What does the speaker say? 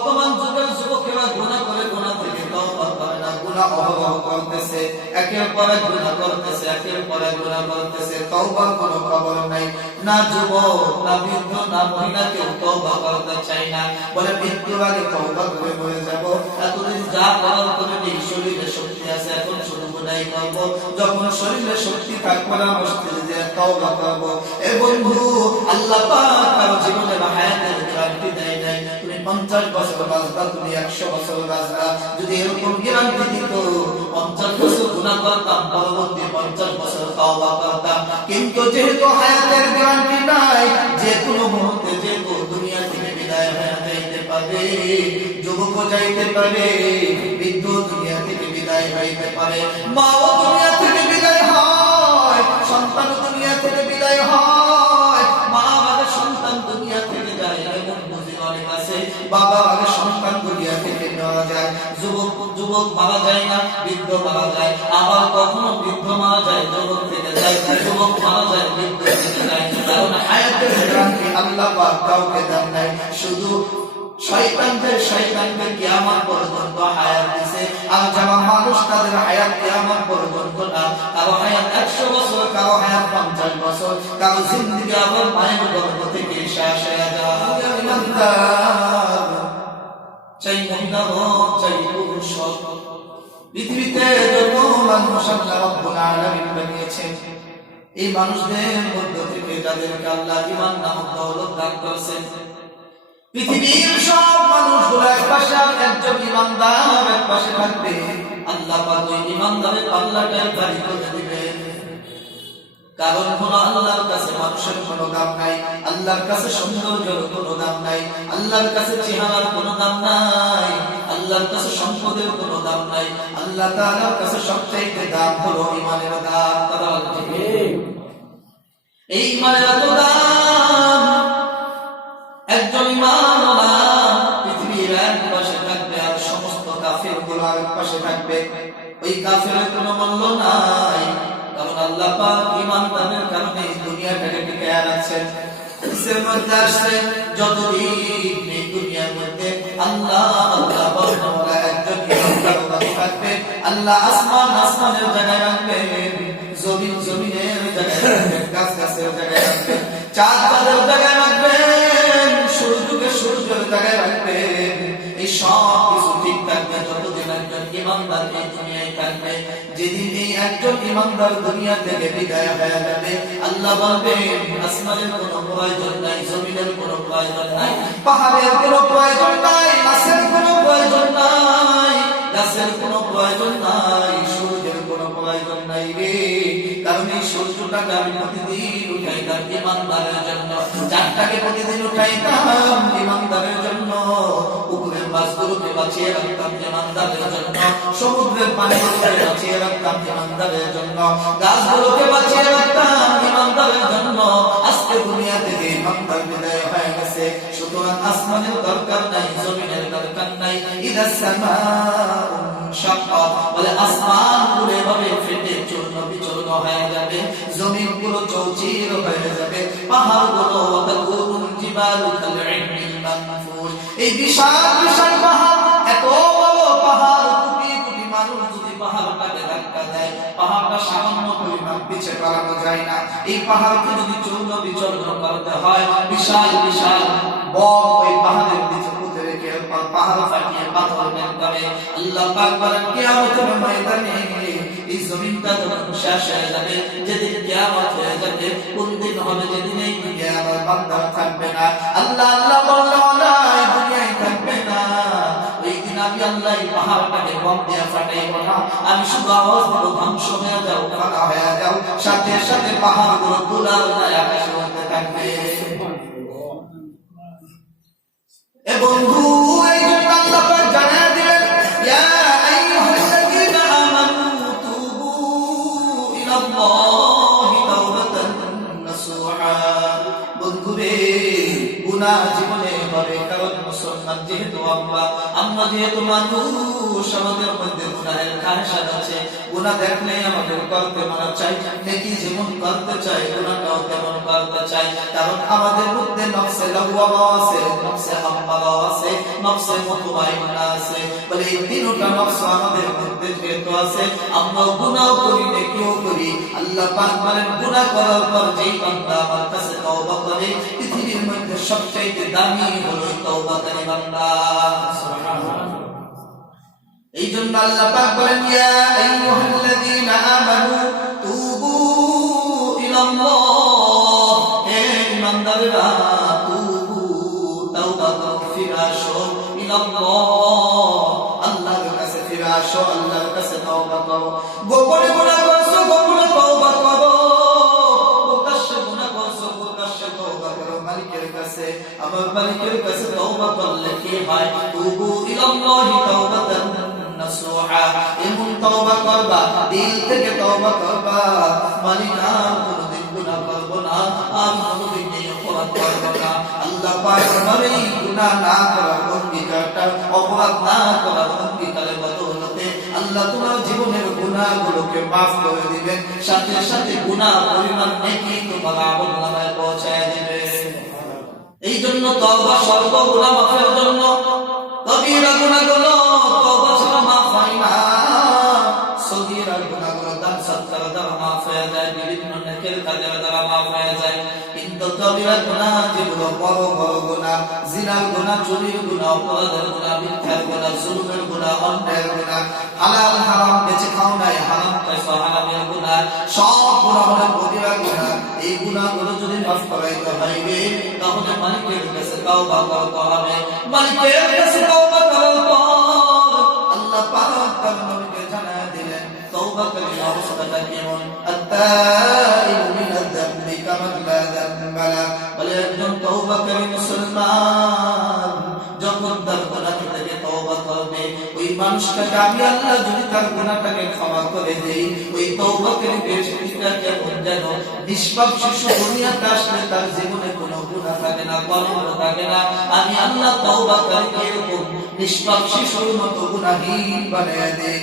বর্তমান যুগের যুবকেরা গুনাহ করে গুনাহ থেকে তওবা করে না, গুনাহ অহরহ করতেছে, একের পর এক গুনাহ করতেছে, একের পর এক গুনাহ করতেছে, তওবার কোনো খবর নাই। না যুবক, না বৃদ্ধ, না মহিলা কেউ তওবা করতে চায় না, বলে মৃত্যুর আগে তওবা করে মরে যাব। এতদিন যা করার করে নেই, শরীরে শক্তি আছে, এখন শুধু গুনাহই করব। যখন শরীরে শক্তি থাকবে না, মস্তিষ্কে যে তওবা করব। এ বন্ধু, আল্লাহ পাক কারো জীবনে হায়াতের গ্যারান্টি দেয় নাই। তুমি 50 বছর বাঁচবা, তুমি 100 বছর বাঁচবা। যদি এরকম গ্যারান্টি দিত, 50 বছর গুনাহ করতাম, পরবর্তী 50 বছর তওবা করতাম। কিন্তু যেহেতু হায়াতের গ্যারান্টি নাই, যে কোনো মুহূর্তে যে কোনো দুনিয়া থেকে বিদায় হয়ে যাইতে পারে, যুবক যাইতে পারে, বৃদ্ধ দুনিয়া থেকে বিদায় হইতে পারে, মাও দুনিয়া থেকে বিদায় হয়, সন্তান দুনিয়া থেকে বিদায় হয়। মা আগে সন্তান দুনিয়া থেকে যায়, এমন বুঝি অনেক আছে। বাবা আগে সন্তান দুনিয়া থেকে নেওয়া যায়। যুবক মারা যায় না, বৃদ্ধ মারা যায়। আবার কখনো বৃদ্ধ মারা যায়, যুবক থেকে যায়, যুবক মারা যায়, বৃদ্ধ থেকে যায়। কারণ হায়াতের গ্যারান্টি আল্লাহ পাক কাউকে দেন নাই। শুধু শয়তানকে কিয়ামত পর্যন্ত হায়াত দিয়েছে। আর যারা মানুষ, তাদের হায়াত কিয়ামত পর্যন্ত না। কারো হায়াত 100 বছর, কারো হায়াত 50 বছর, কারো জিন্দেগি আবার মায়ের গর্ভ থেকে শেষ হয়ে যায়। ইমানদার, চাই মহিলা হোক, চাই পুরুষ হোক, পৃথিবীতে যত মানুষ আল্লাহ রাব্বুল আলামিন বানিয়েছেন, এই মানুষদের মধ্য থেকে যাদেরকে আল্লাহ ঈমান নামক দৌলত দান করেছেন, পৃথিবীর সব মানুষগুলো একপাশে আর একজন ঈমানদার একপাশে থাকবে। আল্লাহ পাক ওই ঈমানদারের পাল্লাটা ভারী করে দিবেন। কারণ হলো আল্লাহর কাছে মানুষের কোনো দাম নাই, আল্লাহর কাছে সৌন্দর্যের কোনো দাম নাই, আল্লাহর কাছে চেহারার কোনো দাম নাই, আল্লাহর কাছে সম্পদের কোনো দাম নাই। আল্লাহ তাআলার কাছে সবচেয়ে দাম হলো ঈমানের দাম। কথা বলতে এই ঈমানের এত দাম। একজন ঈমানওয়ালা পৃথিবীর এক পাশে থাকবে, আর সমস্ত কাফিরগুলো আরেক পাশে থাকবে। ওই কাফিরের কোনো মূল্য নাই, কারণ আল্লাহ পাক ঈমান দানের কারণে দুনিয়াটাকে টিকায়া রাখছেন। হাদিসের মধ্যে আসছে, যতদিন এই দুনিয়ার মধ্যে আল্লাহ বলা একজন ঈমানদার থাকবে, আল্লাহ আসমানের জায়গায় রাখবেন, জমিনের জায়গায় রাখবেন, গাছের জায়গায় রাখবেন, চাঁদের জায়গায় রাখবেন, সূর্যের জায়গায় রাখবেন। এই সব কিছু ঠিক থাকবে যতদিন একজন ঈমানদার এই দুনিয়ায় থাকবে। যেদিন এই একজন ঈমানদার দুনিয়া থেকে বিদায় হয়ে যাবে, আল্লাহ বলবেন আসমানের কোনো প্রয়োজন নাই, জমিনের কোনো প্রয়োজন নাই, পাহাড়ের কোনো প্রয়োজন নাই, গাছের কোনো প্রয়োজন নাই, গাছের কোনো প্রয়োজন নাই, সূর্যের কোনো প্রয়োজন নাই রে। কারণ এই সূর্যটাকে আমি প্রতিদিন উঠাইতাম ঈমানদারের জন্য, চাঁদটাকে প্রতিদিন উঠাইতাম ঈমানদারের জন্য, পুকুরের মাছগুলোকে বাঁচিয়ে রাখতাম ঈমানদারের জন্য, সমুদ্রের পানিগুলোকে বাঁচিয়ে রাখতাম ঈমানদারের জন্য, গাছগুলোকে বাঁচিয়ে রাখতাম ঈমানদারের জন্য। আজকে দুনিয়া থেকে ঈমানদার বিদায় হয়ে গেছে, সুতরাং আসমানের দরকার নাই, জমিনের দরকার নাই। ইদাস সামাউ শাক্কা, বলে আসমান পুরো ভাবে ফেটে চূর্ণ বিচূর্ণ হয়ে যাবে, জমিন পুরো চৌচির হয়ে যাবে, পাহাড়গুলো তাকুনুল জিবালু কালইনিল মানফুশ। এই বিশাল বিশাল পাহাড়, এত বড় পাহাড়, কোটি কোটি মানুষ যদি পাহাড়টাকে ধাক্কা দেয়, পাহাড়টা সামান্য পরিমাণ পিছে করানো যায় না। এই পাহাড়কে যদি চূর্ণ বিচূর্ণ করতে হয়, বিশাল বিশাল বম ওই পাহাড়ের নিচে পুঁতে রেখে পাহাড় ফাটিয়ে পাথর বের করে। আল্লাহ পাক বলেন কিয়ামতের ময়দানে এই জমিনটা যখন শেষ হয়ে যাবে, যেদিন কিয়ামত হয়ে যাবে, কোন দিন হবে যেদিন এই দুনিয়ায় আমার বান্দা থাকবে না, আল্লাহ আল্লাহ বললো এই দুনিয়ায় থাকবে না, ওই দিন আমি আল্লাহ এই পাহাড়টাকে বম দিয়ে ফাটাইব না, আমি শুধু আওয়াজ দেব ধ্বংস হয়ে যাও, ফানা হয়ে যাও, সাথে সাথে পাহাড়গুলো দুলাল যায়, আকাশে উঠতে থাকবে। এ বন্ধু, এই জন্য আল্লাহ পাক জানিয়ে দিলেন, ইয়া আইয়ুহাল্লাযীনা আমানু তুবু ইলাল্লাহি তাওবাতান নাসুহা। বন্ধু রে, গুনাহ জীবনে হবে, কারণ মুসলমান মুসলমান যেহেতু আমরা যেহেতু মানুষ, আমাদের মধ্যে গুনাহের খায়সাত আছে। গুনাহ দেখলে আমাদের করতে মন চাই, নেকি যেমন করতে চাই গুনাহটাও তেমন করতে চাই। কারণ আমাদের মধ্যে নফসে লাওয়ামা আছে, নফসে হাম্মালা আছে, নফসে মুতমাইন্না আছে। বলে এই তিনটা নফস আমাদের মধ্যে যেহেতু আছে, আমরা গুনাহ করি নেকিও করি। আল্লাহ পাক বলেন গুনাহ করার পর যেই বান্দা আমার কাছে তওবা করে, পৃথিবীর মধ্যে সবচেয়ে দামি হলো তওবাকারী বান্দা। সুবহানাল্লাহ। এই জন্য আল্লাহ পাক বলেন ইয়া আইয়ুহাল্লাযীনা আমানু তুবু ইলাল্লাহ, হে ইমানদাররা তুবু তাওবা করো, ফিরে আসো ইলাল্লাহ, আল্লাহর কাছে ফিরে আসো, আল্লাহর কাছে তওবা করো। গোপনে গুনাহ করছো, গোপনে তওবা করো। প্রকাশ্যে গুনাহ করছো, প্রকাশ্যে তওবা করো মালিকের কাছে। আমার মালিকের কাছে তওবা করলে কি হয়? তুবু ইলাল্লাহি তাওবাতান নাসুহা, এমন তওবা করবা, দিল থেকে তওবা করবা, মালিক আর কোনদিন গুনাহ করব না, আর কোনদিন অপরাধ করব না। আল্লাহ পাক আমাদের গুনাহ না করার অঙ্গীকারটা, অপরাধ না করার অঙ্গীকারের বদৌলতে আল্লাহ তোমার জীবনের গুনাহগুলোকে মাফ করে দিবেন, সাথে সাথে গুনাহ পরিমাণ নেকি তোমার আমলনামায় পৌঁছায় দিবে। এই জন্য তওবা সর্ব গুনাহ মাফের জন্য। কবিরা গুনাহগুলো তওবা ছাড়া মাফ হয় না, সগীরা গুনাহগুলো দান সৎকার দ্বারা মাফ হয়ে যায়, বিভিন্ন নেকের কাজের দ্বারা মাফ হয়ে যায়। কিন্তু কবিরা গুনাহ যেগুলো বড় বড় গুনাহ, জিনার গুনাহ, চুরির গুনাহ, অপরাধের গুনাহ, মিথ্যার গুনাহ, জুলুমের গুনাহ, অন্যায়ের গুনাহ, হালাল হারাম বেঁচে খাও নাই, হারাম খাইছো, হারামের গুনাহ, সব গুনাহ হলো কবিরা গুনাহ। এই গুনাহগুলো যদি মাফ করাইতে হইবে, তাহলে মালিকের কাছে তওবা করতে হবে। মালিকের কাছে তওবা করার পর আল্লাহ পাক তার নবীকে জানায় দিলেন তওবাকারীর অবস্থাটা কেমন। আত-তাইবু মিনাজ যামবি কামান লা যামবা লা, বলে একজন তওবাকারী মুসলমান যখন তার গুনাহ থেকে তওবা করবে, ওই মানুষটাকে আমি আল্লাহ যদি তার গুনাহটাকে ক্ষমা করে দেই, ওই তওবাকারী ব্যক্তিটা কেমন যেন নিষ্পাপ শিশু, দুনিয়াতে আসলে তার জীবনে কোনো গুনাহ থাকে না, কলঙ্ক থাকে না। আমি আল্লাহ তওবাকারীকে এরকম নিষ্পাপ শিশুর মতো গুনাহীন বানায় দেই।